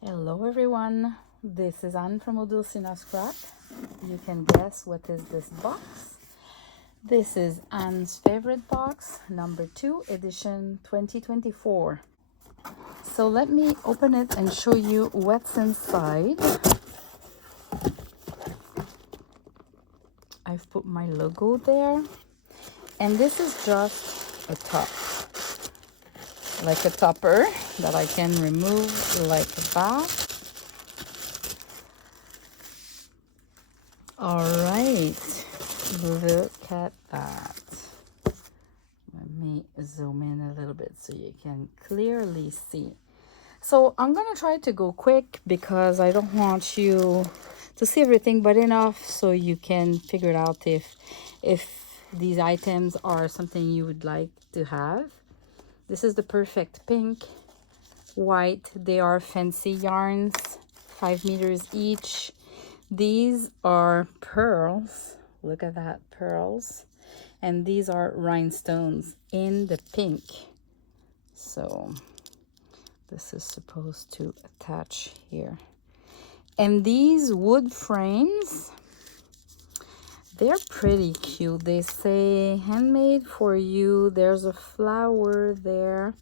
Hello everyone, this is Anne from Odulcina Scrap. You can guess what is this box. This is Anne's favorite box, number 2, edition 2024. So let me open it and show you what's inside. I've put my logo there, and this is just a top, like a topper that I can remove like that. All right, look at that. Let me zoom in a little bit so you can clearly see. So I'm gonna try to go quick because I don't want you to see everything, but enough so you can figure it out if these items are something you would like to have. This is the perfect pink, white. They are fancy yarns, 5 meters each. These are pearls. Look at that, pearls. And these are rhinestones in the pink. So this is supposed to attach here. And these wood frames, they're pretty cute. They say handmade for you. There's a flower there.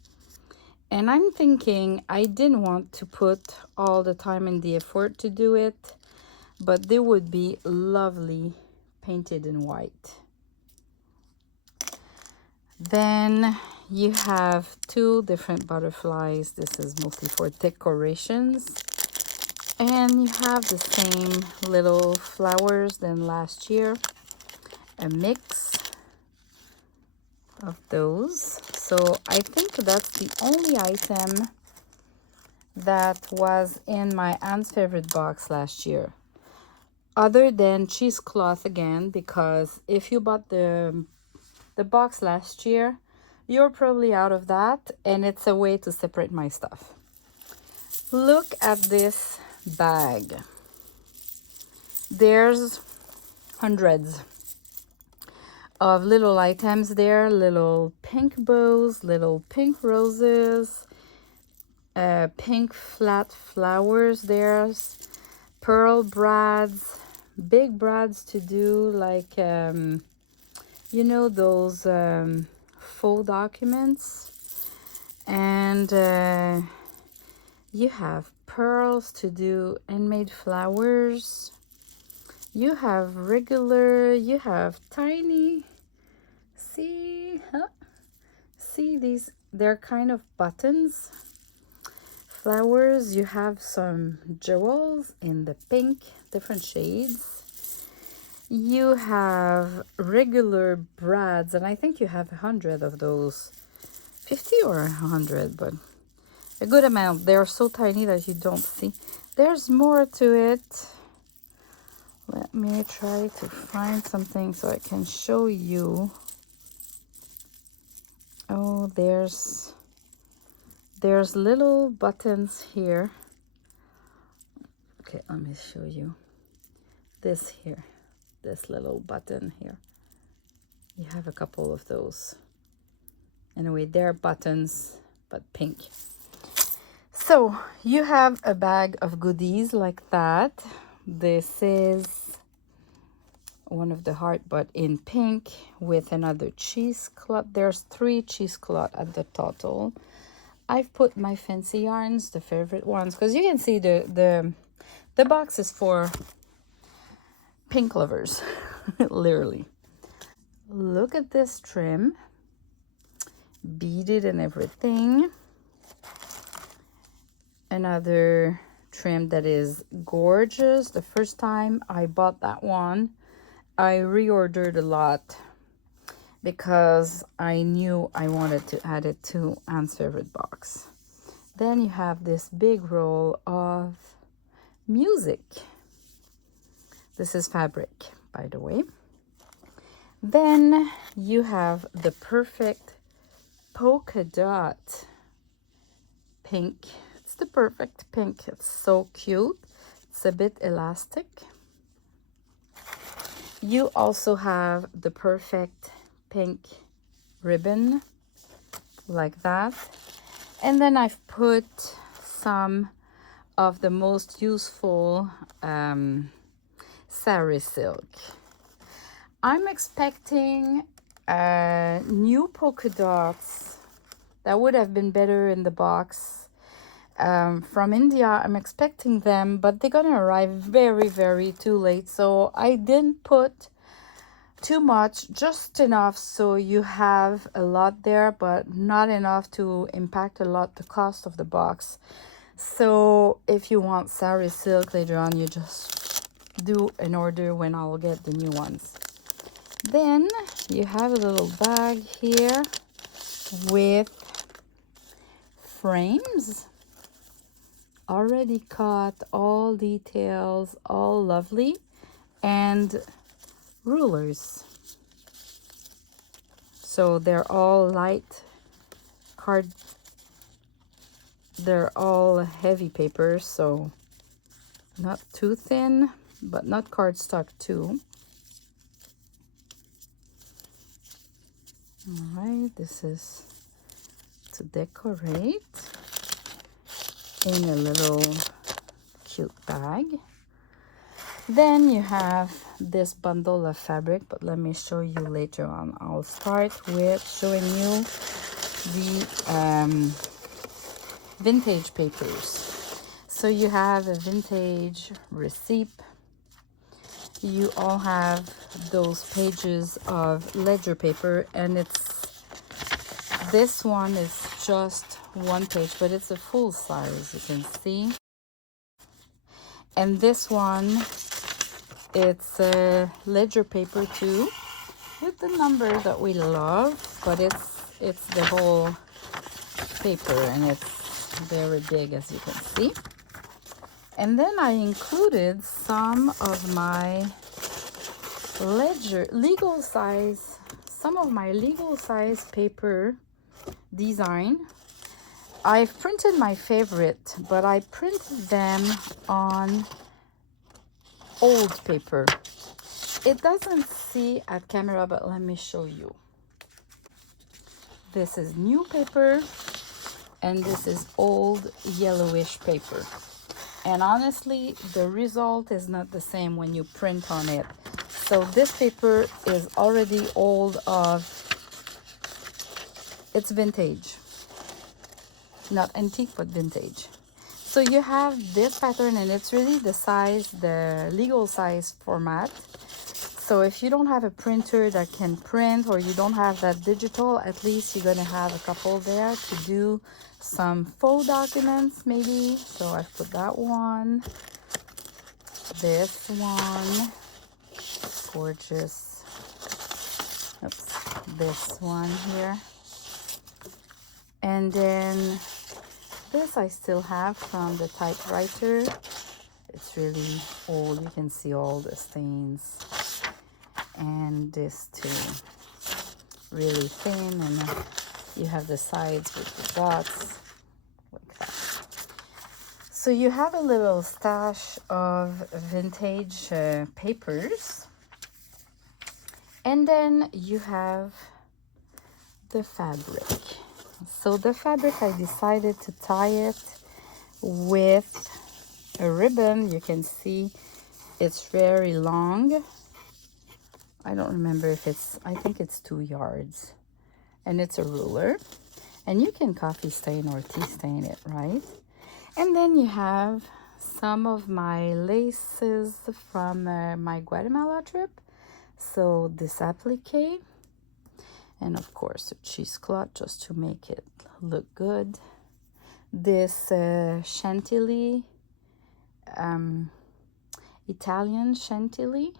And I'm thinking I didn't want to put all the time and the effort to do it, but they would be lovely painted in white. Then you have 2 different butterflies. This is mostly for decorations. And you have the same little flowers than last year. A mix of those. So I think that's the only item that was in my Anne's favorite box last year. Other than cheesecloth again, because if you bought the box last year, you're probably out of that, and it's a way to separate my stuff. Look at this bag. There's hundreds of little items there, little pink bows, little pink roses, pink flat flowers. There's pearl brads, big brads to do like you know, those faux documents. And you have pearls to do handmade flowers. You have regular, you have tiny. See, huh? See these, they're kind of buttons. Flowers, you have some jewels in the pink, different shades. You have regular brads, and I think you have 100 of those. 50 or 100, but a good amount. They are so tiny that you don't see. There's more to it. Let me try to find something so I can show you. Oh, there's little buttons here. Okay, let me show you. This here, this little button here. You have a couple of those. Anyway, they're buttons, but pink. So you have a bag of goodies like that. This is one of the heart, but in pink with another cheesecloth. There's 3 cheesecloth at the total. I've put my fancy yarns, the favorite ones, because you can see the box is for pink lovers, literally. Look at this trim, beaded and everything. Another trim that is gorgeous. The first time I bought that one, I reordered a lot because I knew I wanted to add it to Anne's favorite box. Then you have this big roll of music. This is fabric, by the way. Then you have the perfect polka dot pink. It's the perfect pink. It's so cute. It's a bit elastic. You also have the perfect pink ribbon like that. And then I've put some of the most useful sari silk. I'm expecting new polka dots that would have been better in the box from India. I'm expecting them, but they're gonna arrive very, very too late. So I didn't put too much, just enough so you have a lot there, but not enough to impact a lot the cost of the box. So if you want sari silk later on, you just do an order when I'll get the new ones. Then you have a little bag here with frames, already cut, all details, all lovely, and rulers. So they're all light card, they're all heavy paper, so not too thin, but not cardstock too. All right, this is to decorate in a little cute bag. Then you have this bundle of fabric, but let me show you later on. I'll start with showing you the vintage papers. So you have a vintage receipt. You all have those pages of ledger paper, and this one is just one page, but it's a full size, you can see. And this one, it's a ledger paper too, with the number that we love, but it's the whole paper, and it's very big, as you can see. And then I included some of my legal size paper design. I've printed my favorite, but I printed them on old paper. It doesn't see at camera, but let me show you. This is new paper, and this is old yellowish paper. And honestly, the result is not the same when you print on it. So this paper is already old it's vintage. Not antique, but vintage. So you have this pattern, and it's really the legal size format. So if you don't have a printer that can print, or you don't have that digital, at least you're gonna have a couple there to do some faux documents maybe. So I've put that one, this one, gorgeous. Oops, this one here. And then this I still have from the typewriter. It's really old, you can see all the stains. And this too, really thin, and you have the sides with the dots like that. So you have a little stash of vintage papers, and then you have the fabric. So the fabric, I decided to tie it with a ribbon. You can see it's very long. I don't remember if I think it's 2 yards, and it's a ruler, and you can coffee stain or tea stain it, right? And then you have some of my laces from my Guatemala trip. So this applique, and of course a cheesecloth just to make it look good. This chantilly, Italian chantilly.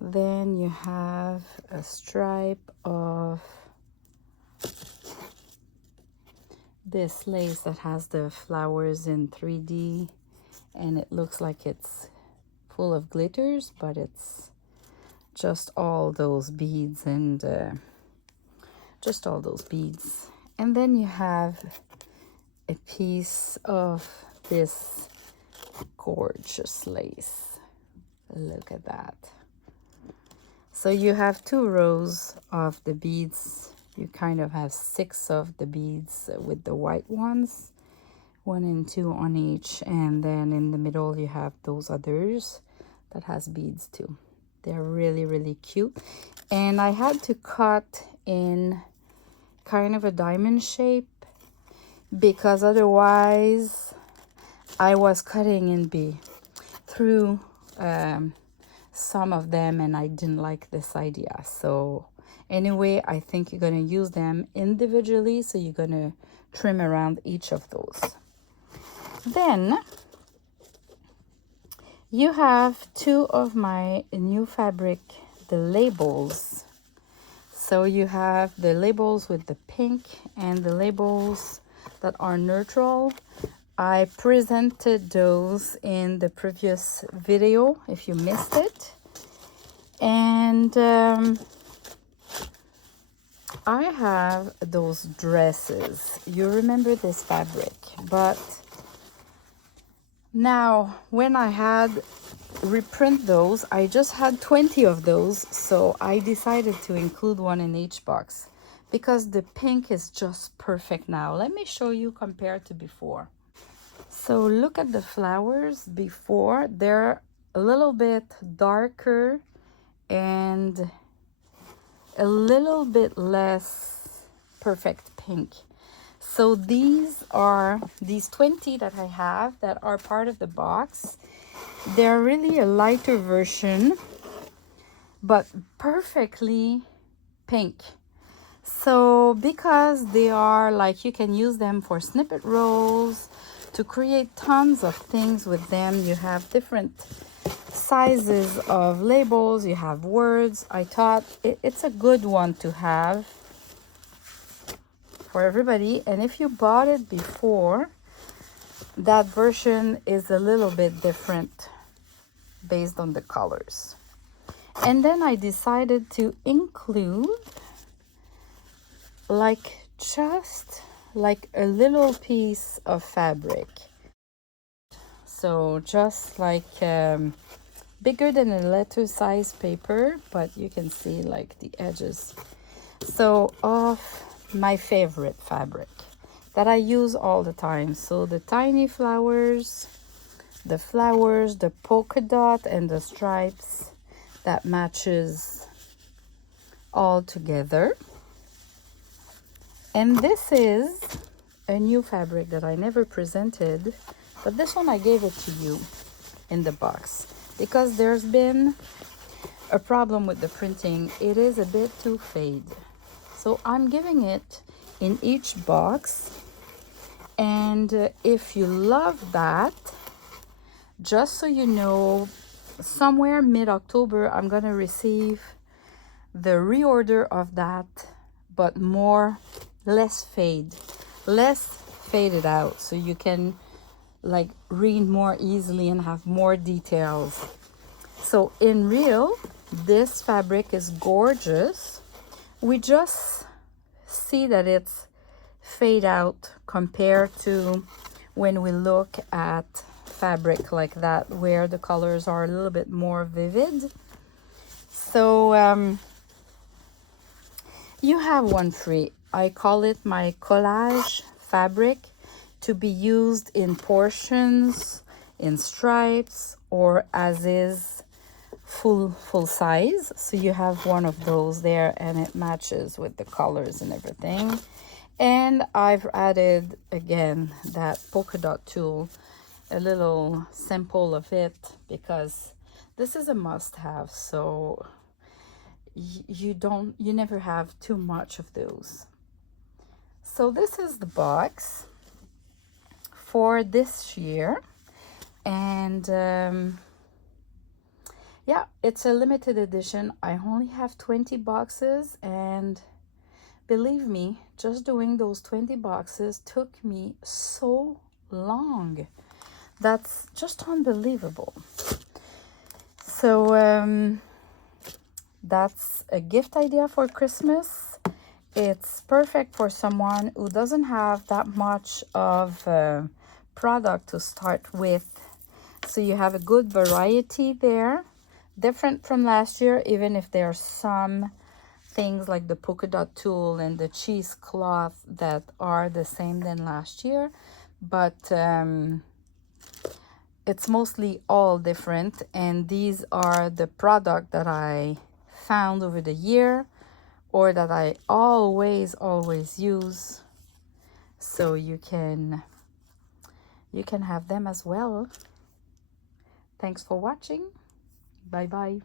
Then you have a stripe of this lace that has the flowers in 3D, and it looks like it's full of glitters, but it's just all those beads, and just all those beads. And then you have a piece of this gorgeous lace. Look at that. So you have 2 rows of the beads. You kind of have 6 of the beads with the white ones. 1 and 2 on each, and then in the middle you have those others that has beads too. They're really, really cute. And I had to cut in kind of a diamond shape because otherwise I was cutting through some of them, and I didn't like this idea. So anyway, I think you're going to use them individually, so you're going to trim around each of those. Then you have 2 of my new fabric, the labels. So you have the labels with the pink and the labels that are neutral. I presented those in the previous video if you missed it. And I have those dresses. You remember this fabric, but now when I had reprint those, I just had 20 of those, so I decided to include one in each box because the pink is just perfect now. Let me show you compared to before. So look at the flowers before. They're a little bit darker and a little bit less perfect pink. So these 20 that I have that are part of the box, they're really a lighter version, but perfectly pink. So because they are like, you can use them for snippet rolls, to create tons of things with them. You have different sizes of labels, you have words. I thought it's a good one to have for everybody. And if you bought it before, that version is a little bit different based on the colors. And then I decided to include just like a little piece of fabric. So just like bigger than a letter size paper, but you can see like the edges. So of my favorite fabric that I use all the time. So the tiny flowers, the polka dot and the stripes that matches all together. And this is a new fabric that I never presented, but this one I gave it to you in the box because there's been a problem with the printing. It is a bit too fade. So I'm giving it in each box. And if you love that, just so you know, somewhere mid-October, I'm going to receive the reorder of that, but less faded out, so you can like read more easily and have more details. So in real, this fabric is gorgeous. We just see that it's fade out compared to when we look at fabric like that where the colors are a little bit more vivid. So you have one free. I call it my collage fabric, to be used in portions, in stripes, or as is full size. So you have one of those there, and it matches with the colors and everything. And I've added again that polka dot tool, a little sample of it, because this is a must-have. So you never have too much of those. So this is the box for this year, and yeah, it's a limited edition. I only have 20 boxes, and believe me, just doing those 20 boxes took me so long. That's just unbelievable. So that's a gift idea for Christmas. It's perfect for someone who doesn't have that much of product to start with. So you have a good variety there, different from last year, even if there are some things like the polka dot tool and the cheesecloth that are the same than last year. but it's mostly all different, and these are the product that I found over the year or that I always use, so you can have them as well. Thanks for watching. Bye bye.